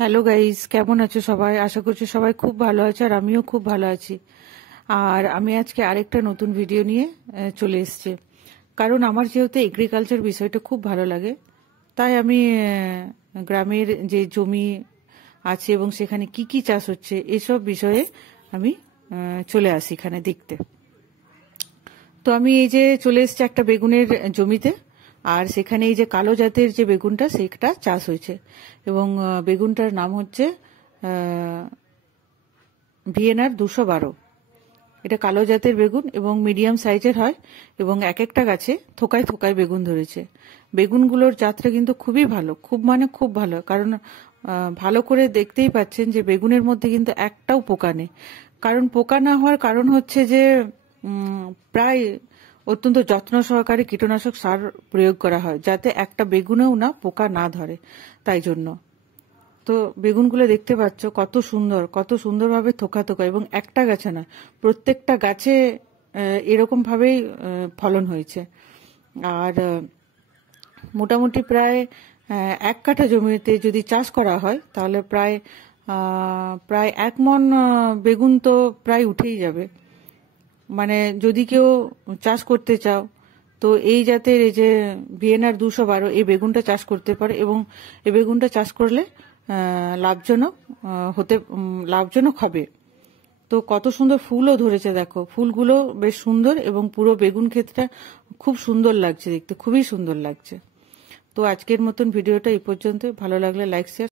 Hello guys, কেমন আছো সবাই? আশা করছি সবাই খুব ভালো আছে আর আমিও খুব ভালো আছি। আর আমি আজকে আরেকটা নতুন ভিডিও নিয়ে চলে এসেছি। কারণ আমার যেহেতু এগ্রিকালচার বিষয়টা খুব ভালো লাগে, তাই আমি গ্রামের যে জমি আছে এবং সেখানে কি কি চাষ হচ্ছে এসব বিষয়ে আমি চলে আসি এখানে দেখতে। তো আমি এই যে চলে এসেছি একটা বেগুনের জমিতে, আর সেখানে এই যে কালো জাতের যে বেগুনটা সেটা চাষ হয়েছে এবং বেগুনটার নাম হচ্ছে ভিয়েনার 212। এটা কালো জাতের বেগুন এবং মিডিয়াম সাইজের হয় এবং এক একটা গাছে থোকায় থোকায় বেগুন ধরেছে। বেগুনগুলোর জাতটা কিন্তু খুবই ভালো, খুব ভালো। কারণ ভালো করে দেখতেই পাচ্ছেন যে বেগুনের মধ্যে কিন্তু একটাও পোকা নেই। কারণ পোকা না হওয়ার কারণ হচ্ছে যে প্রায় অত্যন্ত যত্ন সহকারে কীটনাশক সার প্রয়োগ করা হয় যাতে একটা বেগুনেও না পোকা না ধরে, তাই জন্য। তো বেগুনগুলো দেখতে পাচ্ছ কত সুন্দরভাবে থোকা থোকা, এবং একটা গাছে না, প্রত্যেকটা গাছে এরকম ভাবেই ফলন হয়েছে। আর মোটামুটি প্রায় 1 কাঠা জমিতে যদি চাষ করা হয় তাহলে প্রায় প্রায় 1 মণ বেগুন তো প্রায় উঠেই যাবে। মানে যদি কেউ চাষ করতে চাও তো এই জাতের এই যে ভিয়েনার 212 এই বেগুনটা চাষ করতে পারে, এবং এই বেগুনটা চাষ করলে লাভজনক লাভজনক হবে। তো কত সুন্দর ফুলও ধরেছে, দেখো ফুলগুলো বেশ সুন্দর এবং পুরো বেগুন ক্ষেতটা খুব সুন্দর লাগছে দেখতে, খুবই সুন্দর লাগছে। তো আজকের মতন ভিডিওটা এই পর্যন্ত। ভালো লাগলে লাইক শেয়ার